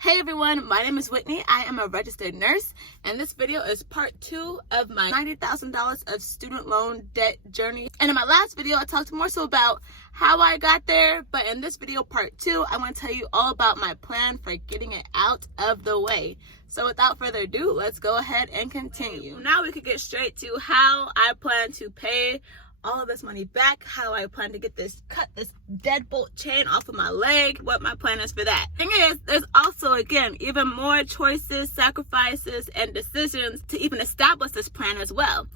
Hey everyone, my name is Whitney. I am a registered nurse, and this video is part 2 of my $90,000 of student loan debt journey. And in my last video, I talked more so about how I got there, but in this video, part 2, I want to tell you all about my plan for getting it out of the way. So without further ado, let's go ahead and continue. Now we could get straight to how I plan to pay all of this money back, how I plan to cut this deadbolt chain off of my leg, what my plan is for that. Thing is, there's also, again, even more choices, sacrifices, and decisions to even establish this plan as well.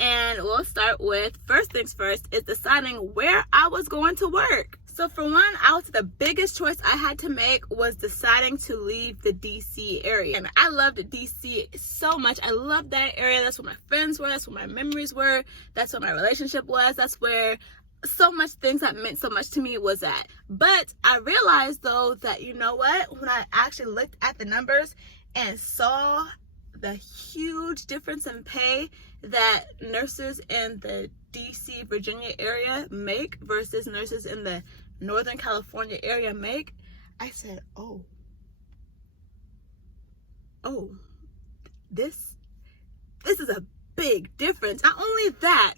And we'll start with, first things first, is deciding where I was going to work. So for one, the biggest choice I had to make was deciding to leave the DC area. And I loved DC so much. I loved that area. That's where my friends were. That's where my memories were. That's where my relationship was. That's where so much things that meant so much to me was at. But I realized though that, you know what? When I actually looked at the numbers and saw the huge difference in pay that nurses in the DC, Virginia area make versus nurses in the Northern California area make, I said, oh, this is a big difference. Not only that,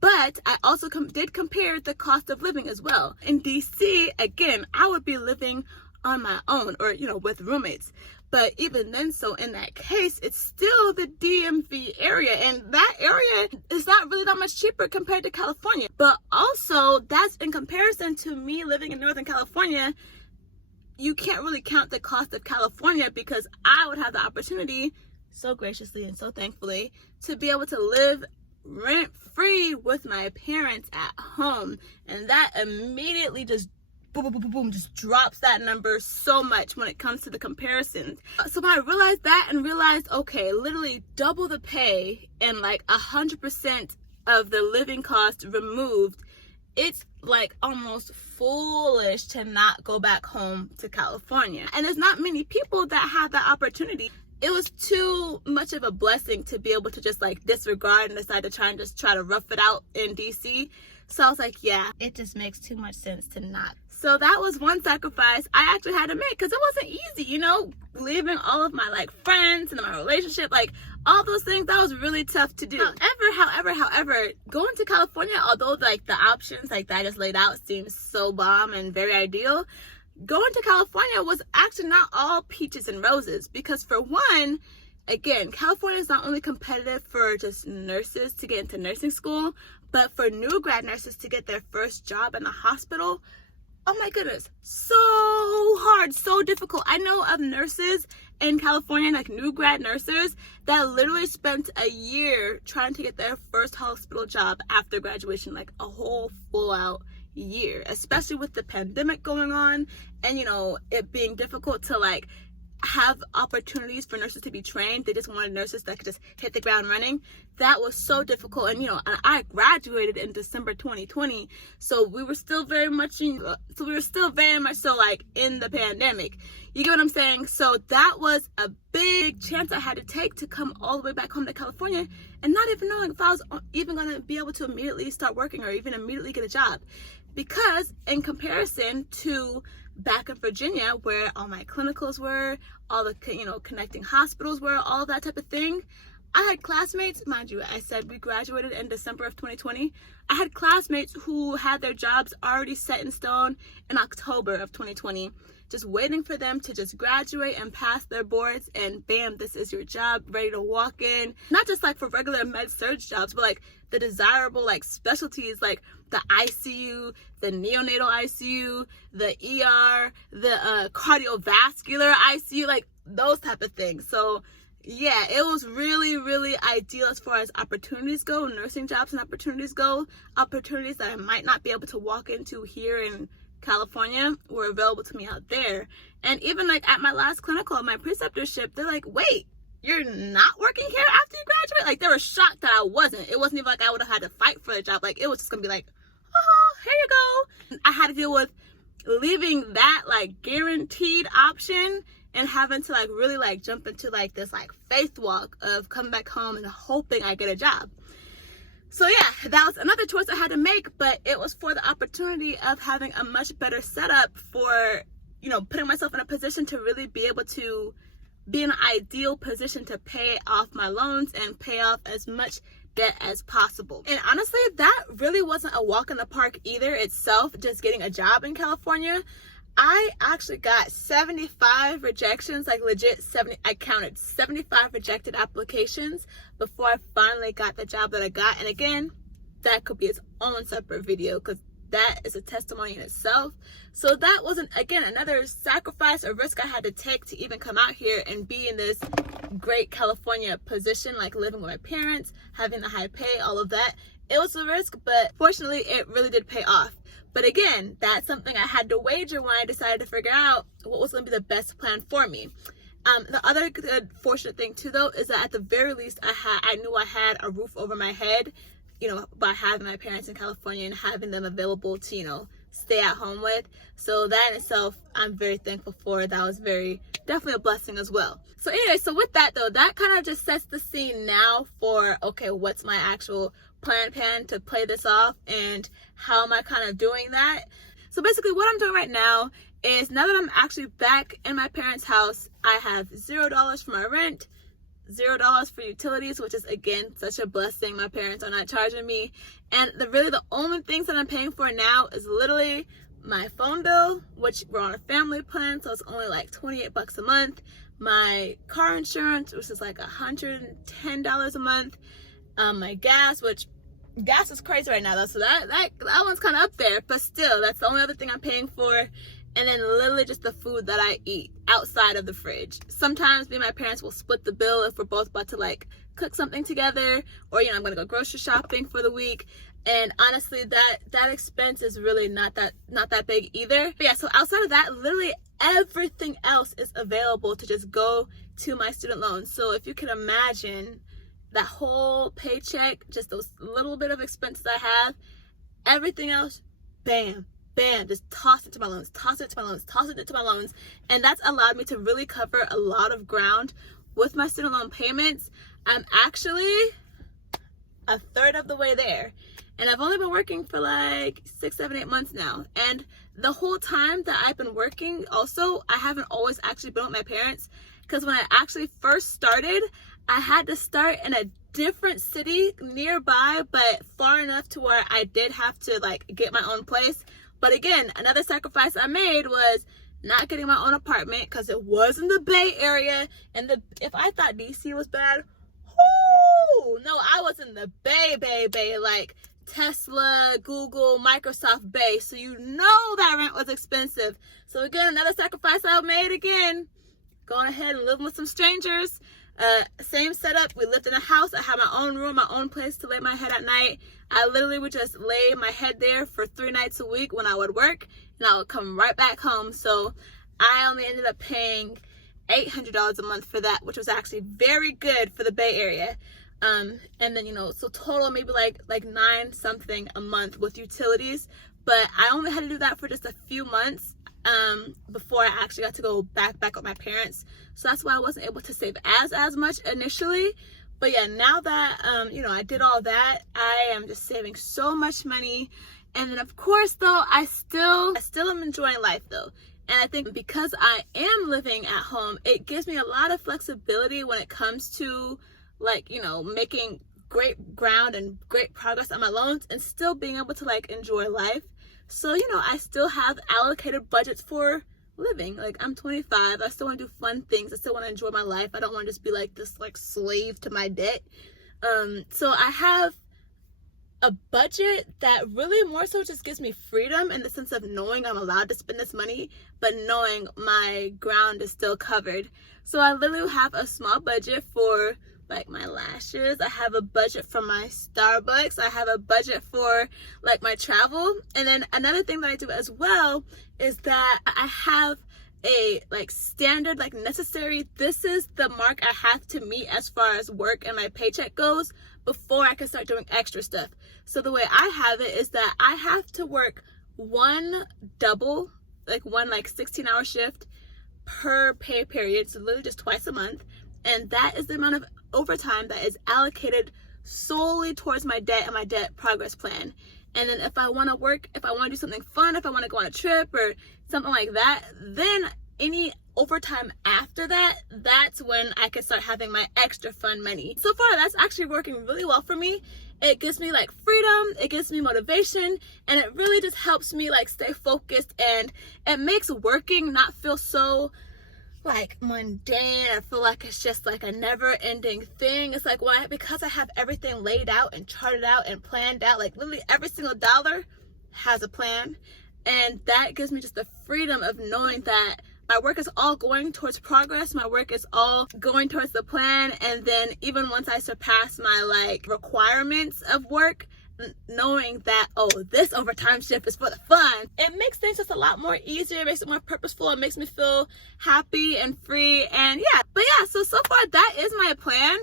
but I also did compare the cost of living as well. In DC, again, I would be living on my own or, with roommates. But even then, so in that case, it's still the DMV area, and that area is not really that much cheaper compared to California. But also, that's in comparison to me living in Northern California. You can't really count the cost of California because I would have the opportunity, so graciously and so thankfully, to be able to live rent-free with my parents at home. And that immediately just boom, just drops that number so much when it comes to the comparisons. So when I realized that and realized, okay, literally double the pay and like 100% of the living cost removed, it's like almost foolish to not go back home to California. And there's not many people that have that opportunity. It was too much of a blessing to be able to just like disregard and decide to try to rough it out in DC. So I was like, yeah, it just makes too much sense to not. So that was one sacrifice I actually had to make because it wasn't easy, leaving all of my like friends and my relationship, like all those things, that was really tough to do. However, going to California, although like the options like that I just laid out seems so bomb and very ideal, going to California was actually not all peaches and roses because for one, again, California is not only competitive for just nurses to get into nursing school, but for new grad nurses to get their first job in the hospital. Oh my goodness, so hard, so difficult. I know of nurses in California, like new grad nurses, that literally spent a year trying to get their first hospital job after graduation, like a whole full out year, especially with the pandemic going on and, it being difficult to like have opportunities for nurses to be trained. They just wanted nurses that could just hit the ground running. That was so difficult. And and I graduated in December 2020, so we were still very much so like in the pandemic. You get what I'm saying? So that was a big chance I had to take to come all the way back home to California and not even knowing if I was even going to be able to immediately start working or even immediately get a job. Because in comparison to back in Virginia, where all my clinicals were, all the, connecting hospitals were, all that type of thing, I had classmates, mind you, I said we graduated in December of 2020. I had classmates who had their jobs already set in stone in October of 2020, just waiting for them to just graduate and pass their boards, and bam, this is your job, ready to walk in. Not just like for regular med-surg jobs, but like the desirable like specialties like the ICU, the neonatal ICU, the ER, the cardiovascular ICU, like those type of things. So yeah, it was really, really ideal as far as opportunities go, nursing jobs and opportunities go. Opportunities that I might not be able to walk into here in California were available to me out there. And even like at my last clinical, my preceptorship, they're like, wait, you're not working here after you graduate? Like, they were shocked that I wasn't. It wasn't even like I would have had to fight for the job. Like, it was just gonna be like, oh, here you go. I had to deal with leaving that like guaranteed option and having to like really like jump into like this like faith walk of coming back home and hoping I get a job. So yeah, that was another choice I had to make, but it was for the opportunity of having a much better setup for putting myself in a position to really be able to be in an ideal position to pay off my loans and pay off as much debt as possible. And honestly, that really wasn't a walk in the park either itself, just getting a job in California. I actually got 75 rejections, like legit 70. I counted 75 rejected applications before I finally got the job that I got. And again, that could be its own separate video because that is a testimony in itself. So that wasn't, again, another sacrifice or risk I had to take to even come out here and be in this great California position, like living with my parents, having the high pay, all of that. It was a risk, but fortunately it really did pay off. But again, that's something I had to wager when I decided to figure out what was going to be the best plan for me. The other good fortunate thing too, though, is that at the very least I knew I had a roof over my head, by having my parents in California and having them available to, stay at home with. So that in itself, I'm very thankful for. That was definitely a blessing as well. So anyway, so with that though, that kind of just sets the scene now for, okay, what's my actual plan to play this off and how am I kind of doing that? So basically what I'm doing right now is, now that I'm actually back in my parents' house, I have $0 for my rent, $0 for utilities, which is again such a blessing. My parents are not charging me, and the only things that I'm paying for now is literally my phone bill, which we're on a family plan, so it's only like $28 a month, my car insurance, which is like $110 a month, my gas, which gas is crazy right now though, so that one's kind of up there, but still that's the only other thing I'm paying for. And then literally just the food that I eat outside of the fridge. Sometimes me and my parents will split the bill if we're both about to like cook something together, or I'm gonna go grocery shopping for the week. And honestly, that expense is really not that big either. But yeah, so outside of that, literally everything else is available to just go to my student loans. So if you can imagine that whole paycheck, just those little bit of expenses I have, everything else, bam, just toss it to my loans, and that's allowed me to really cover a lot of ground with my student loan payments. I'm actually a third of the way there, and I've only been working for like 6, 7, 8 months now. And the whole time that I've been working, also, I haven't always actually been with my parents, because when I actually first started, I had to start in a different city nearby, but far enough to where I did have to like get my own place. But again, another sacrifice I made was not getting my own apartment, because it was in the Bay Area. And if I thought DC was bad, no, I was in the Bay, like Tesla, Google, Microsoft Bay. So that rent was expensive. So again, another sacrifice I made again, going ahead and living with some strangers. Same setup. We lived in a house. I had my own room, my own place to lay my head at night. I literally would just lay my head there for 3 nights a week when I would work, and I would come right back home. So I only ended up paying $800 a month for that, which was actually very good for the Bay Area. And then, so total maybe like 9 something a month with utilities. But I only had to do that for just a few months before I actually got to go back with my parents. So that's why I wasn't able to save as much initially. But yeah, now that I did all that, I am just saving so much money. And then of course though, I still am enjoying life though. And I think because I am living at home, it gives me a lot of flexibility when it comes to making great ground and great progress on my loans and still being able to like enjoy life. So, I still have allocated budgets for living. Like, I'm 25. I still want to do fun things. I still want to enjoy my life. I don't want to just be like this like slave to my debt. So I have a budget that really more so just gives me freedom in the sense of knowing I'm allowed to spend this money, but knowing my ground is still covered. So I literally have a small budget for like my lashes. I have a budget for my Starbucks. I have a budget for like my travel. And then another thing that I do as well is that I have a like standard, like necessary, this is the mark I have to meet as far as work and my paycheck goes before I can start doing extra stuff. So the way I have it is that I have to work one 16-hour shift per pay period. So literally just twice a month. And that is the amount of overtime that is allocated solely towards my debt and my debt progress plan. And then if I want to work, if I want to do something fun, if I want to go on a trip or something like that, then any overtime after that, that's when I can start having my extra fun money. So far, that's actually working really well for me. It gives me like freedom, it gives me motivation, and it really just helps me like stay focused, and it makes working not feel so like mundane. I feel like it's just like a never-ending thing. It's like because I have everything laid out and charted out and planned out, like literally every single dollar has a plan, and that gives me just the freedom of knowing that my work is all going towards progress. My work is all going towards the plan. And then even once I surpass my like requirements of work, knowing that, oh, this overtime shift is for the fun, it makes things just a lot more easier. It makes it more purposeful. It makes me feel happy and free. And yeah, but yeah, so far that is my plan.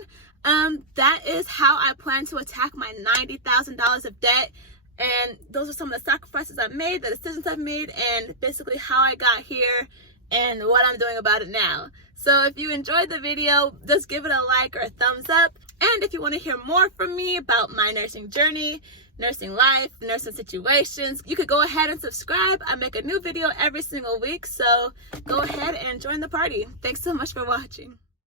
That is how I plan to attack my $90,000 of debt. And those are some of the sacrifices I've made, the decisions I've made, and basically how I got here and what I'm doing about it now. So if you enjoyed the video, just give it a like or a thumbs up. And if you want to hear more from me about my nursing journey, nursing life, nursing situations, you could go ahead and subscribe. I make a new video every single week, so go ahead and join the party. Thanks so much for watching.